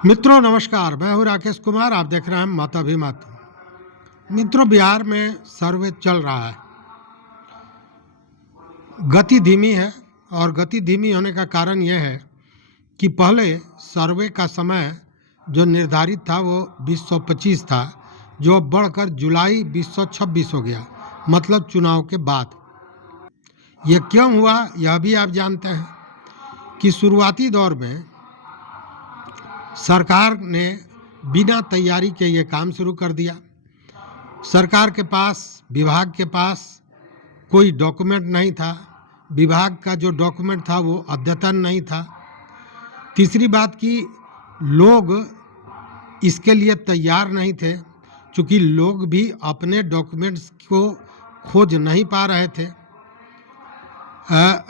मित्रों नमस्कार, मैं हूं राकेश कुमार। आप देख रहे हैं माता भी माता। मित्रों, बिहार में सर्वे चल रहा है। गति धीमी है और गति धीमी होने का कारण यह है कि पहले सर्वे का समय जो निर्धारित था वो 2025 था, जो अब बढ़कर जुलाई 2026 हो गया, मतलब चुनाव के बाद। ये क्यों हुआ यह भी आप जानते हैं कि शुरुआती दौर में सरकार ने बिना तैयारी के ये काम शुरू कर दिया। सरकार के पास, विभाग के पास कोई डॉक्यूमेंट नहीं था। विभाग का जो डॉक्यूमेंट था वो अद्यतन नहीं था। तीसरी बात कि लोग इसके लिए तैयार नहीं थे, क्योंकि लोग भी अपने डॉक्यूमेंट्स को खोज नहीं पा रहे थे।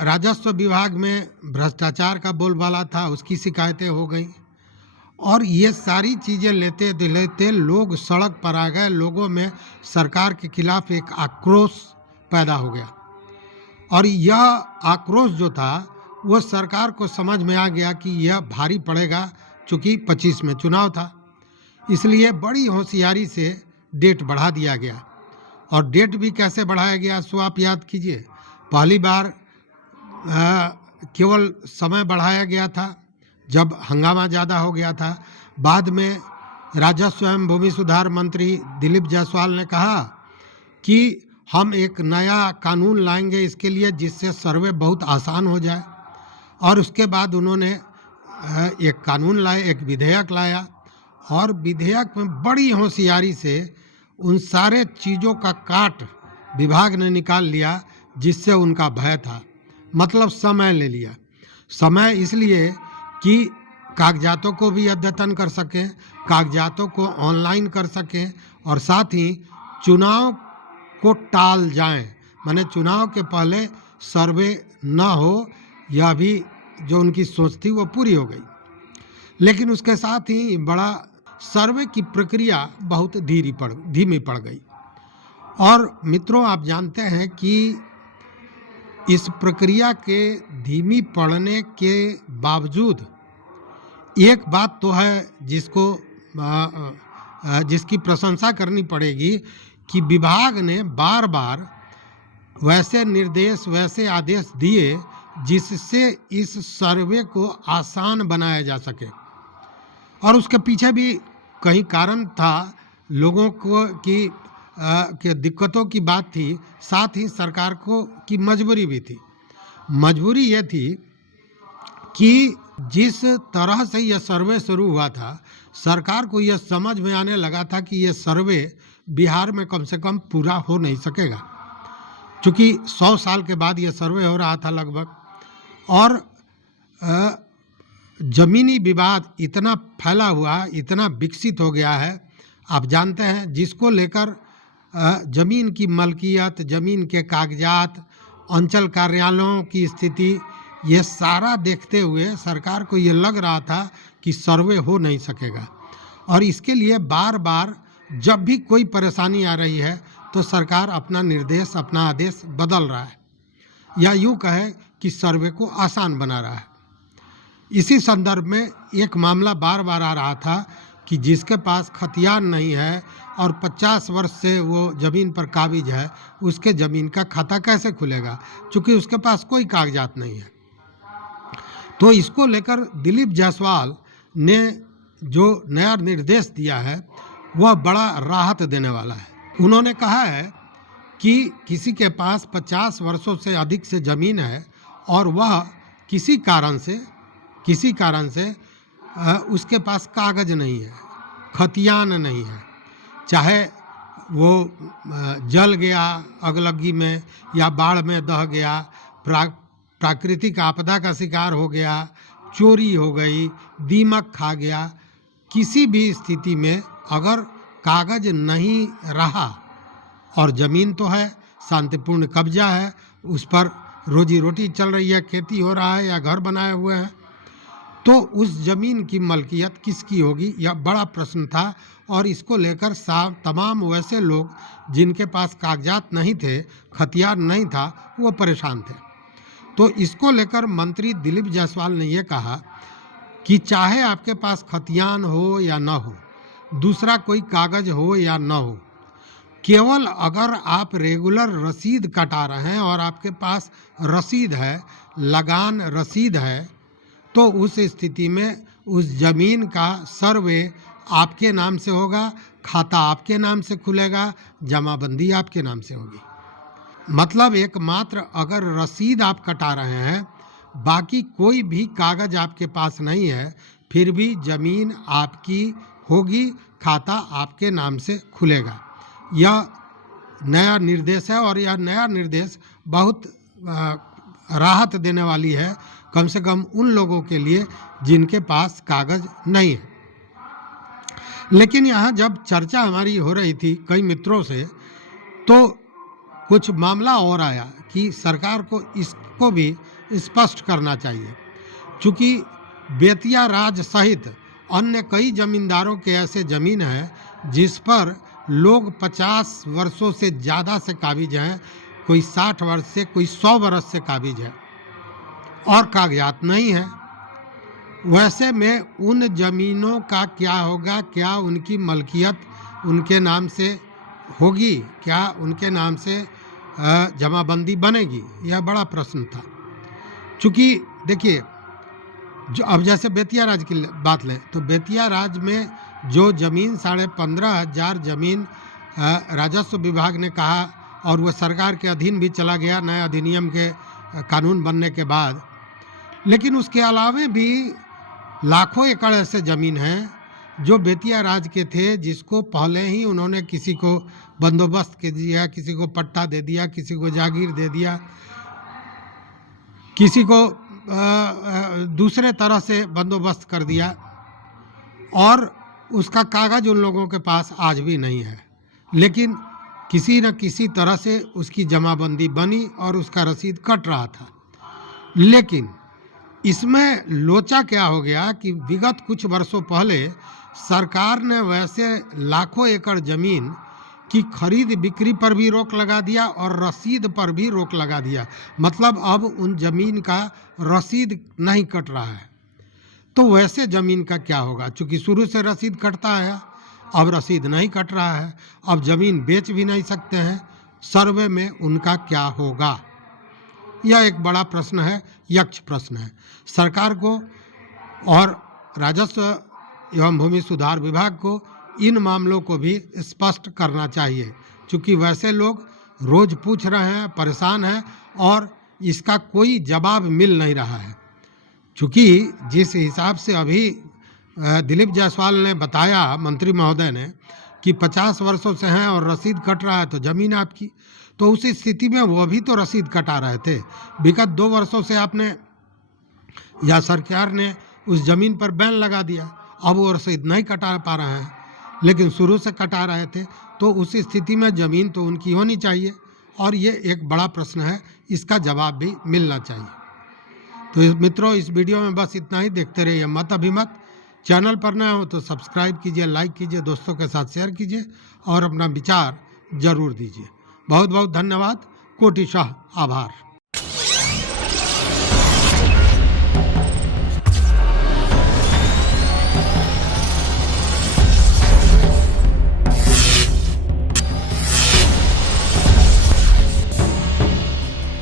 राजस्व विभाग में भ्रष्टाचार का बोलबाला था, उसकी शिकायतें हो गई और ये सारी चीज़ें लेते लेते लोग सड़क पर आ गए। लोगों में सरकार के खिलाफ एक आक्रोश पैदा हो गया और यह आक्रोश जो था वो सरकार को समझ में आ गया कि यह भारी पड़ेगा, चूँकि 25 में चुनाव था। इसलिए बड़ी होशियारी से डेट बढ़ा दिया गया। और डेट भी कैसे बढ़ाया गया सो आप याद कीजिए। पहली बार केवल समय बढ़ाया गया था जब हंगामा ज़्यादा हो गया था। बाद में राजस्व एवं भूमि सुधार मंत्री दिलीप जायसवाल ने कहा कि हम एक नया कानून लाएंगे इसके लिए, जिससे सर्वे बहुत आसान हो जाए। और उसके बाद उन्होंने एक कानून लाए, एक विधेयक लाया और विधेयक में बड़ी होशियारी से उन सारे चीज़ों का काट विभाग ने निकाल लिया जिससे उनका भय था। मतलब समय ले लिया। समय इसलिए कि कागजातों को भी अद्यतन कर सकें, कागजातों को ऑनलाइन कर सकें और साथ ही चुनाव को टाल जाएं। माने चुनाव के पहले सर्वे न हो, यह भी जो उनकी सोच थी वो पूरी हो गई। लेकिन उसके साथ ही बड़ा सर्वे की प्रक्रिया बहुत धीमी पड़ गई। और मित्रों, आप जानते हैं कि इस प्रक्रिया के धीमी पड़ने के बावजूद एक बात तो है जिसकी प्रशंसा करनी पड़ेगी कि विभाग ने बार बार वैसे निर्देश, वैसे आदेश दिए जिससे इस सर्वे को आसान बनाया जा सके। और उसके पीछे भी कई कारण था, लोगों को कि दिक्कतों की बात थी, साथ ही सरकार को की मजबूरी भी थी। मजबूरी ये थी कि जिस तरह से यह सर्वे शुरू हुआ था, सरकार को यह समझ में आने लगा था कि यह सर्वे बिहार में कम से कम पूरा हो नहीं सकेगा, क्योंकि 100 साल के बाद यह सर्वे हो रहा था लगभग। और ज़मीनी विवाद इतना फैला हुआ, इतना विकसित हो गया है। आप जानते हैं, जिसको लेकर ज़मीन की मलकियत, ज़मीन के कागजात, अंचल कार्यालयों की स्थिति, ये सारा देखते हुए सरकार को ये लग रहा था कि सर्वे हो नहीं सकेगा। और इसके लिए बार बार जब भी कोई परेशानी आ रही है तो सरकार अपना निर्देश, अपना आदेश बदल रहा है, या यूँ कहे कि सर्वे को आसान बना रहा है। इसी संदर्भ में एक मामला बार बार आ रहा था कि जिसके पास खतियान नहीं है और 50 वर्ष से वो ज़मीन पर काबिज है, उसके ज़मीन का खाता कैसे खुलेगा, क्योंकि उसके पास कोई कागजात नहीं है। तो इसको लेकर दिलीप जायसवाल ने जो नया निर्देश दिया है वह बड़ा राहत देने वाला है। उन्होंने कहा है कि किसी के पास 50 वर्षों से अधिक से ज़मीन है और वह किसी कारण से उसके पास कागज नहीं है, खतियान नहीं है, चाहे वो जल गया अगलगी में या बाढ़ में दह गया, प्राकृतिक आपदा का शिकार हो गया, चोरी हो गई, दीमक खा गया, किसी भी स्थिति में अगर कागज नहीं रहा और ज़मीन तो है, शांतिपूर्ण कब्जा है, उस पर रोजी रोटी चल रही है, खेती हो रहा है या घर बनाए हुए हैं, तो उस ज़मीन की मलकियत किसकी होगी, यह बड़ा प्रश्न था। और इसको लेकर तमाम वैसे लोग जिनके पास कागजात नहीं थे, खतियान नहीं था, वो परेशान थे। तो इसको लेकर मंत्री दिलीप जायसवाल ने ये कहा कि चाहे आपके पास खतियान हो या न हो, दूसरा कोई कागज हो या न हो, केवल अगर आप रेगुलर रसीद कटा रहे हैं और आपके पास रसीद है, लगान रसीद है, तो उस स्थिति में उस जमीन का सर्वे आपके नाम से होगा, खाता आपके नाम से खुलेगा, जमाबंदी आपके नाम से होगी। मतलब एकमात्र अगर रसीद आप कटा रहे हैं, बाकी कोई भी कागज आपके पास नहीं है, फिर भी जमीन आपकी होगी, खाता आपके नाम से खुलेगा। यह नया निर्देश है और यह नया निर्देश बहुत राहत देने वाली है, कम से कम उन लोगों के लिए जिनके पास कागज नहीं है। लेकिन यहाँ जब चर्चा हमारी हो रही थी कई मित्रों से, तो कुछ मामला और आया कि सरकार को इसको भी स्पष्ट करना चाहिए, क्योंकि बेतिया राज सहित अन्य कई जमींदारों के ऐसे ज़मीन हैं जिस पर लोग 50 वर्षों से ज़्यादा से काबिज हैं, कोई 60 वर्ष से, कोई 100 वर्ष से काबिज है और कागजात नहीं है। वैसे में उन ज़मीनों का क्या होगा? क्या उनकी मलकियत उनके नाम से होगी? क्या उनके नाम से जमाबंदी बनेगी? यह बड़ा प्रश्न था। चूँकि देखिए, जो अब जैसे बेतिया राज की बात लें तो बेतिया राज में जो ज़मीन 15,500 ज़मीन राजस्व विभाग ने कहा, और वह सरकार के अधीन भी चला गया नए अधिनियम के कानून बनने के बाद, लेकिन उसके अलावे भी लाखों एकड़ ऐसे ज़मीन हैं जो बेतिया राज के थे, जिसको पहले ही उन्होंने किसी को बंदोबस्त के दिया, किसी को पट्टा दे दिया, किसी को जागीर दे दिया, किसी को दूसरे तरह से बंदोबस्त कर दिया, और उसका कागज़ उन लोगों के पास आज भी नहीं है। लेकिन किसी न किसी तरह से उसकी जमाबंदी बनी और उसका रसीद कट रहा था। लेकिन इसमें लोचा क्या हो गया कि विगत कुछ वर्षों पहले सरकार ने वैसे लाखों एकड़ ज़मीन की खरीद बिक्री पर भी रोक लगा दिया और रसीद पर भी रोक लगा दिया। मतलब अब उन ज़मीन का रसीद नहीं कट रहा है। तो वैसे ज़मीन का क्या होगा? चूँकि शुरू से रसीद कटता है, अब रसीद नहीं कट रहा है, अब ज़मीन बेच भी नहीं सकते हैं, सर्वे में उनका क्या होगा? यह एक बड़ा प्रश्न है, यक्ष प्रश्न है। सरकार को और राजस्व एवं भूमि सुधार विभाग को इन मामलों को भी स्पष्ट करना चाहिए, क्योंकि वैसे लोग रोज़ पूछ रहे हैं, परेशान हैं, और इसका कोई जवाब मिल नहीं रहा है। क्योंकि जिस हिसाब से अभी दिलीप जायसवाल ने बताया, मंत्री महोदय ने, कि 50 वर्षों से हैं और रसीद कट रहा है, तो ज़मीन आपकी, तो उस स्थिति में वो भी तो रसीद कटा रहे थे। विगत 2 वर्षों से आपने या सरकार ने उस ज़मीन पर बैन लगा दिया, अब वो रसीद नहीं कटा पा रहे हैं, लेकिन शुरू से कटा रहे थे, तो उस स्थिति में ज़मीन तो उनकी होनी चाहिए, और ये एक बड़ा प्रश्न है, इसका जवाब भी मिलना चाहिए। तो मित्रों, इस वीडियो में बस इतना ही। देखते रहिए मत अभिमत। चैनल पर नए हो तो सब्सक्राइब कीजिए, लाइक कीजिए, दोस्तों के साथ शेयर कीजिए और अपना विचार जरूर दीजिए। बहुत बहुत धन्यवाद, कोटिशः आभार।